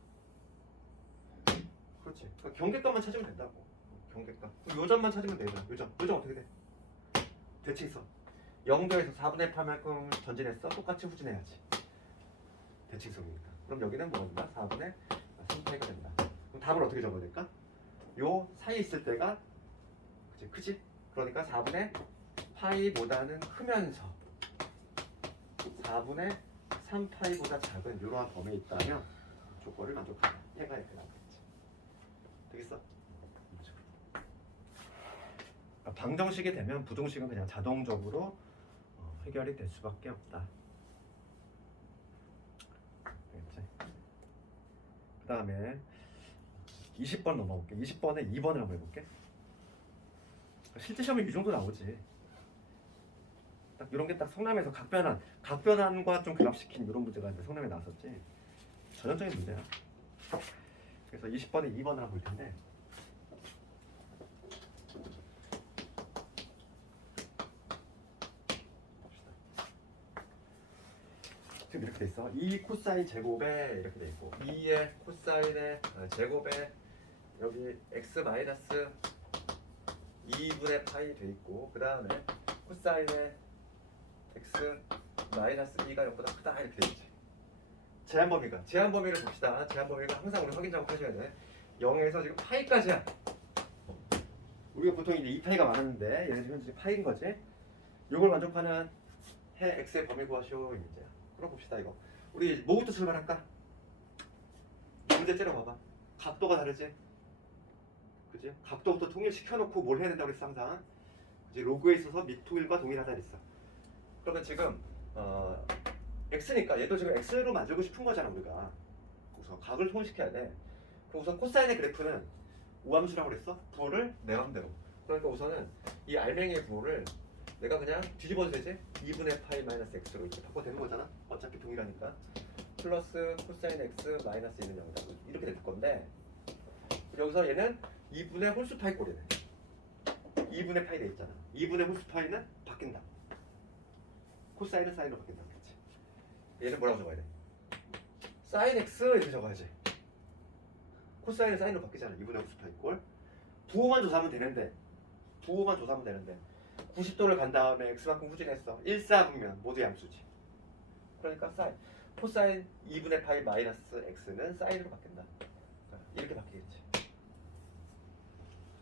그렇지. 그러니까 경계값만 찾으면 된다고. 경계값. 요 점만 찾으면 되잖아. 요 점 어떻게 돼? 대칭선. 0도에서 4분의 8만큼 전진했어. 똑같이 후진해야지. 대칭선이니까. 그럼 여기는 뭐가 된다? 4분의 3파이가 된다. 그럼 답을 어떻게 적어야 될까? 요 사이에 있을 때가 크지? 그러니까 4분의 파이보다는 크면서 4분의 3파이보다 작은 이러한 범위에 있다면 조건을 만족한다. 해가 이렇게 나오겠지. 되겠어? 그러니까 방정식이 되면 부등식은 그냥 자동적으로 해결이 될 수밖에 없다. 알겠지? 그 다음에 20번 넘어볼게. 20번에 2번을 한번 해볼게. 실제 시험에 이 정도 나오지. 딱 이런 게 딱 성남에서 각변환과 좀 결합시킨 이런 문제가 이제 성남에 나왔었지. 전형적인 문제야. 그래서 20번에 2번을 한번 볼 텐데. 지금 이렇게 돼 있어. 2 코사인 제곱에 이렇게 돼 있고 2의 코사인의 제곱에 여기 x 마이너스 2분의 파이 돼 있고 그 다음에 코사인의 x 마이너스 2가 0보다 크다 이렇게 돼 있지. 제한 범위를 봅시다. 제한 범위가 항상 우리 확인 작업하셔야 돼. 0에서 지금 파이까지야. 우리가 보통 이제 2파이가 많았는데 얘는 지금 이제 파이인 거지. 이걸 만족하는 해 x의 범위 구하시오 이 문제야. 그럼 봅시다 이거. 우리 뭐부터 출발할까? 문제 째려봐봐. 각도가 다르지? 그지? 각도부터 통일시켜놓고 뭘 해야 된다고 그랬어 항상. 그지? 로그에 있어서 미통일과 동일하다 그랬어. 그러면 지금 x니까 얘도 지금 x로 만들고 싶은 거잖아 우리가. 우선 각을 통일시켜야 돼. 그럼 우선 코사인의 그래프는 우함수라고 그랬어? 부호를 내 맘대로. 그러니까 우선은 이 알맹이의 부호를 내가 그냥 뒤집어도 되지? 2분의 파이 마이너스 x로 이렇게 바꿔도 되는 거잖아? 어차피 동일하니까. 플러스 코사인 x 마이너스 2는 0이다. 이렇게 될 건데 여기서 얘는 2분의 홀수 파이 꼴이네. 2분의 파이 돼 있잖아. 2분의 홀수 파이는 바뀐다. 코사인은 사인으로 바뀐다. 그렇지? 얘는 뭐라고 적어야 돼? 사인 x 이렇게 적어야지. 코사인은 사인으로 바뀌잖아. 2분의 홀수 파이 꼴. 부호만 조사하면 되는데 90도를 간 다음에 x만큼 후진했어. 1사분면 모두 양수지. 그러니까 사인 코사인 2분의 파이 마이너스 x는 사인으로 바뀐다. 이렇게 바뀌겠지.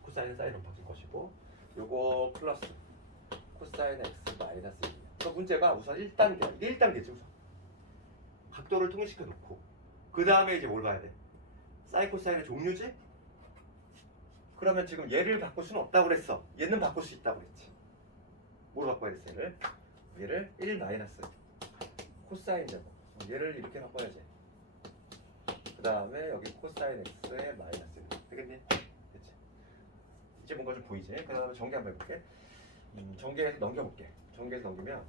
코사인은 사인으로 바뀔 것이고 요거 플러스 코사인 x 마이너스 1. 그럼 문제가 우선 1단계야. 이게 1단계지 우선. 각도를 통일시켜 놓고 그 다음에 이제 뭘 봐야 돼? 사인 코사인의 종류지? 그러면 지금 얘를 바꿀 수는 없다고 그랬어. 얘는 바꿀 수 있다고 그랬지. 뭘 바꿔야 돼? 얘를 1 마이너스 코사인 제곱. 얘를 이렇게 바꿔야지. 그 다음에 여기 코사인 x의 마이너스 1. 되겠니? 됐지? 이제 뭔가 좀 보이지? 그 다음에 전개 한번 해볼게. 전개해서 넘겨볼게. 전개해서 넘기면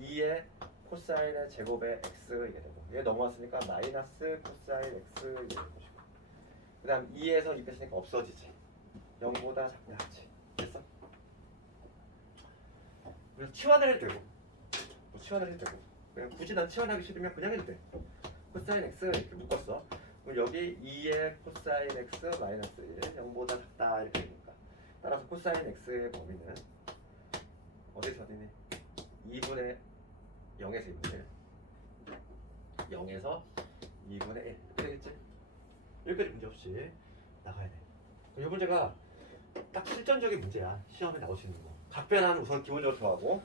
2의 코사인의 제곱의 x 이게 되고 얘 넘어왔으니까 마이너스 코사인 x 이게 될 것이고 그 다음 2에서 2 뺐으니까 없어지지. 0보다 작지. 됐어? 그래서 치환을 해도 되고 그냥 굳이 난 치환하기 싫으면 그냥 해도 돼. 코사인 x 이렇게 묶었어. 그럼 여기 2의 코사인 x 마이너스 1 0보다 작다 이렇게 되니까 따라서 코사인 x의 범위는 어디서 어디니? 2분의 0에서 2분의 1 0에서 2분의 1 이렇게 되겠지? 여기까지 문제 없이 나가야 돼. 이 문제가 딱 실전적인 문제야. 시험에 나올 수 있는 거. 각변환 우선 기본적으로 들어가고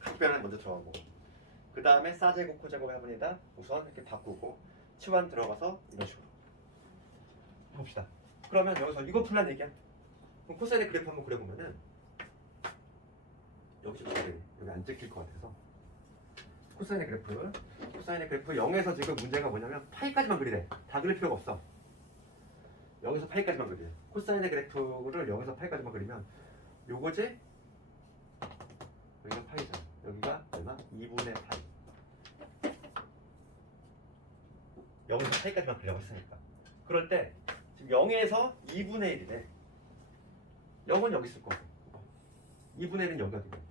각변환 먼저 들어가고 그 다음에 사제곱 코제곱 해봅니다. 우선 이렇게 바꾸고 치환 들어가서 이런 식으로 해봅시다. 그러면 여기서 이거 풀란 얘기야. 그럼 코사인의 그래프 한번 그려보면은 여기 좀 그래. 여기 안 찍힐 것 같아서 코사인의 그래프 0에서 지금 문제가 뭐냐면 파이까지만 그리래. 다 그릴 필요가 없어. 여기서 파이까지만 그리래. 코사인의 그래프를 0에서 파이까지만 그리면 요거지? 여기가 파이잖아. 여기가 얼마? 2분의 파이. 0에서 파이까지만 그리라고 했으니까. 그럴 때 지금 0에서 2분의 1이래. 0은 여기 있을 거고 2분의 1은 여기가 되겠지.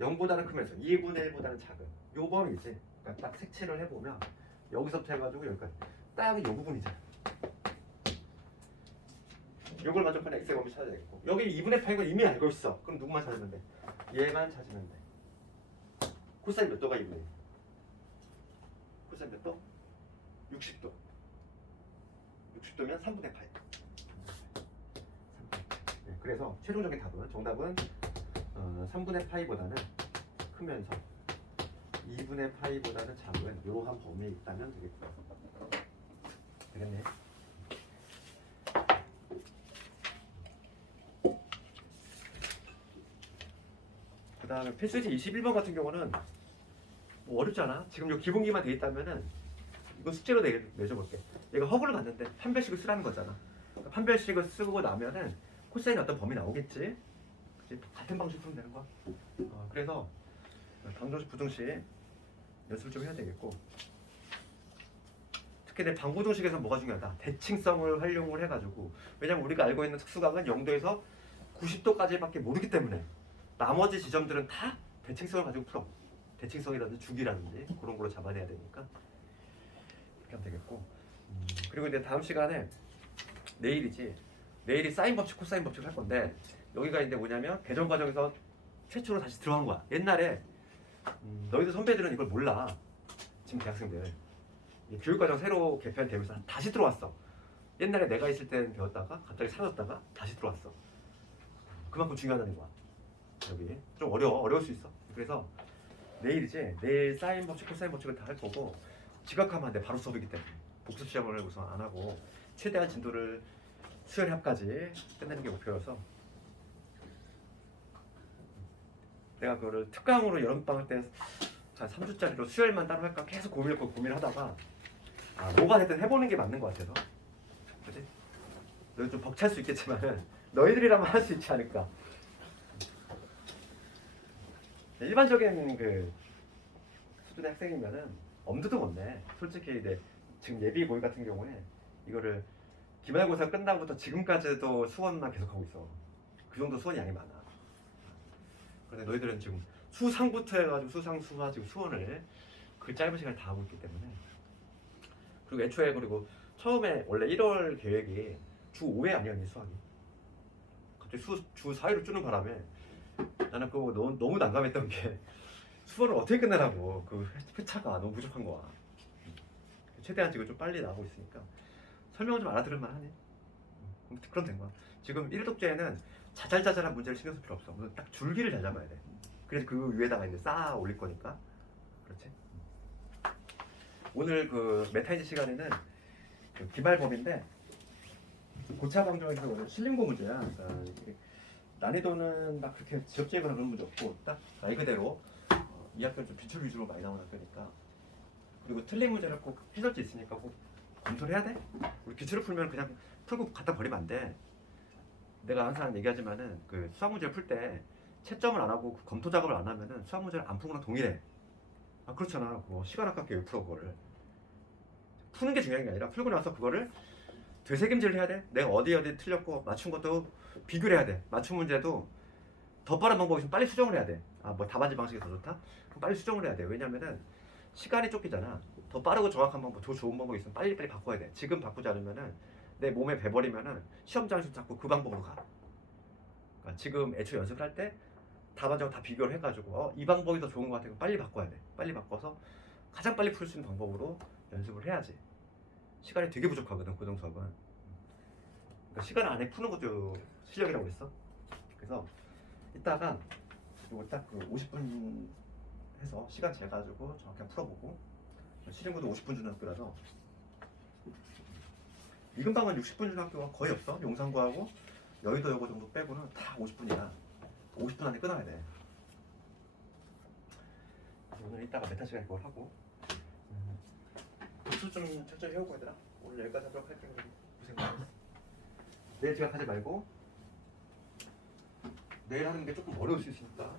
0보다는 크면서 2분의 1보다는 작은 요 범위지. 그러니까 딱 색칠을 해보면 여기서부터 해가지고 여기까지 딱 이 부분이잖아. 요걸 만족하는 x의 범위 찾아야 되겠고 여기 2분의 8은 이미 알고 있어. 그럼 누구만 찾으면 돼? 얘만 찾으면 돼. 코사인 몇 도가 2분의 1? 코사인 몇 도? 60도. 60도면 3분의 8. 네, 그래서 최종적인 답은 정답은 3분의 파이보다는 크면서 2분의 파이보다는 작은 이러한 범위에 있다면 되겠고요. 되겠네. 그 다음에 필수지 21번 같은 경우는 뭐 어렵지 않아. 지금 요 기본기만 돼 있다면은 이거 숙제로 내줘볼게. 얘가 허구를 갔는데 판별식을 쓰라는 거잖아. 그러니까 판별식을 쓰고 나면은 코사인 어떤 범위 나오겠지. 그치? 같은 방식 쓰면 되는 거야. 그래서 방정식, 부등식 연습을 좀 해야 되겠고, 특히 내 방부등식에서 뭐가 중요하다. 대칭성을 활용을 해가지고, 왜냐면 우리가 알고 있는 특수각은 0도에서 90도까지밖에 모르기 때문에 나머지 지점들은 다 대칭성을 가지고 풀어. 대칭성이라든지 주기라든지 그런 걸로 잡아내야 되니까 이렇게 하면 되겠고, 그리고 이제 다음 시간에 내일이 사인 법칙, 코사인 법칙을 할 건데, 여기가 이제 뭐냐면 개정 과정에서 최초로 다시 들어간 거야. 옛날에 너희들 선배들은 이걸 몰라. 지금 대학생들 이 교육과정 새로 개편되면서 다시 들어왔어. 옛날에 내가 있을 때는 배웠다가 갑자기 사라졌다가 다시 들어왔어. 그만큼 중요하다는 거야. 여기 좀 어려울 수 있어. 그래서 내일 사인 법칙, 코사인 법칙을 다 할 거고, 지각하면 안 돼. 바로 수업이기 때문에 복습 시험을 우선 안 하고 최대한 진도를 수열 합까지 끝내는 게 목표여서, 내가 그거를 특강으로 여름방학 때 한 3주짜리로 수열만 따로 할까 계속 고민하다가 뭐가 됐든 해보는 게 맞는 것 같아서. 그치? 너희 좀 벅찰 수 있겠지만 너희들이라면 할 수 있지 않을까. 일반적인 그 수준의 학생이면은 엄두도 못 내. 솔직히 이제 지금 예비 고일 같은 경우에 이거를 기말고사 끝나고부터 지금까지도 수원만 계속하고 있어. 그 정도 수원 양이 많아. 그런데 너희들은 지금 수상부터 해가지고 수상, 수화, 지금 수원을 그 짧은 시간에 다 하고 있기 때문에. 그리고 애초에 그리고 처음에 원래 1월 계획이 주 5회 아니었니 수학이? 갑자기 주 4회로 주는 바람에 나는 그거 너무 난감했던 게 수원을 어떻게 끝내라고. 그 회차가 너무 부족한 거야. 최대한 지금 좀 빨리 나오고 있으니까 설명을 좀 알아들을 만하네. 그럼 된 거야. 지금 1독제에는 자잘자잘한 문제를 신경 쓸 필요 없어. 딱 줄기를 잘 잡아야 돼. 그래서 그 위에다가 이제 쌓아 올릴 거니까. 그렇지? 오늘 그 메타인지 시간에는 그 기말법인데, 고차 방정에서 오늘 실림고 문제야. 그러니까 난이도는 막 그렇게 지역제거나 그런 문제 없고, 딱 말 그대로 이 학교는 좀 비출 위주로 많이 나오는 학교니까. 그리고 틀린 문제를 꼭 해설지 있으니까 꼭 검토를 해야 돼. 우리 기출을 풀면 그냥 풀고 갖다 버리면 안 돼. 내가 항상 얘기하지만은 그 수학 문제를 풀 때 채점을 안 하고 그 검토 작업을 안 하면은 수학 문제를 안 푸는 거랑 동일해. 그렇잖아. 그거 시간 아깝게 왜 풀어 그거를. 푸는 게 중요한 게 아니라 풀고 나서 그거를 되새김질을 해야 돼. 내가 어디 틀렸고 맞춘 것도 비교를 해야 돼. 맞춘 문제도 더 빠른 방법이 있으면 빨리 수정을 해야 돼. 뭐 답안지 방식이 더 좋다? 그럼 빨리 수정을 해야 돼. 왜냐면은 시간이 쫓기잖아. 더 빠르고 정확한 방법, 더 좋은 방법이 있으면 빨리 바꿔야 돼. 지금 바꾸지 않으면은 내 몸에 배버리면은 시험장에서 자꾸 그 방법으로 가. 그러니까 지금 애초 연습을 할 때 답안지하고 다 비교를 해가지고 이 방법이 더 좋은 것 같아. 빨리 바꿔야 돼. 빨리 바꿔서 가장 빨리 풀 수 있는 방법으로 연습을 해야지. 시간이 되게 부족하거든 고등 수업은. 그러니까 시간 안에 푸는 것도 실력이라고 했어. 그래서 이따가 이거 딱 그 50분 해서 시간 재가지고 정확히 풀어보고, 실행구도 50분 주는 학교라서 이금방은 60분 주는 학교가 거의 없어. 용산구하고 여의도 여고 정도 빼고는 다 50분이야. 50분 안에 끊어야 돼. 오늘 이따가 메타 시간에 그걸 하고 복수 좀 천천히 해오고 얘들아. 오늘 여기까지 하도록 할게. 고생 많았어. 내일 지각하지 말고. 내일 하는 게 조금 어려울 수 있으니까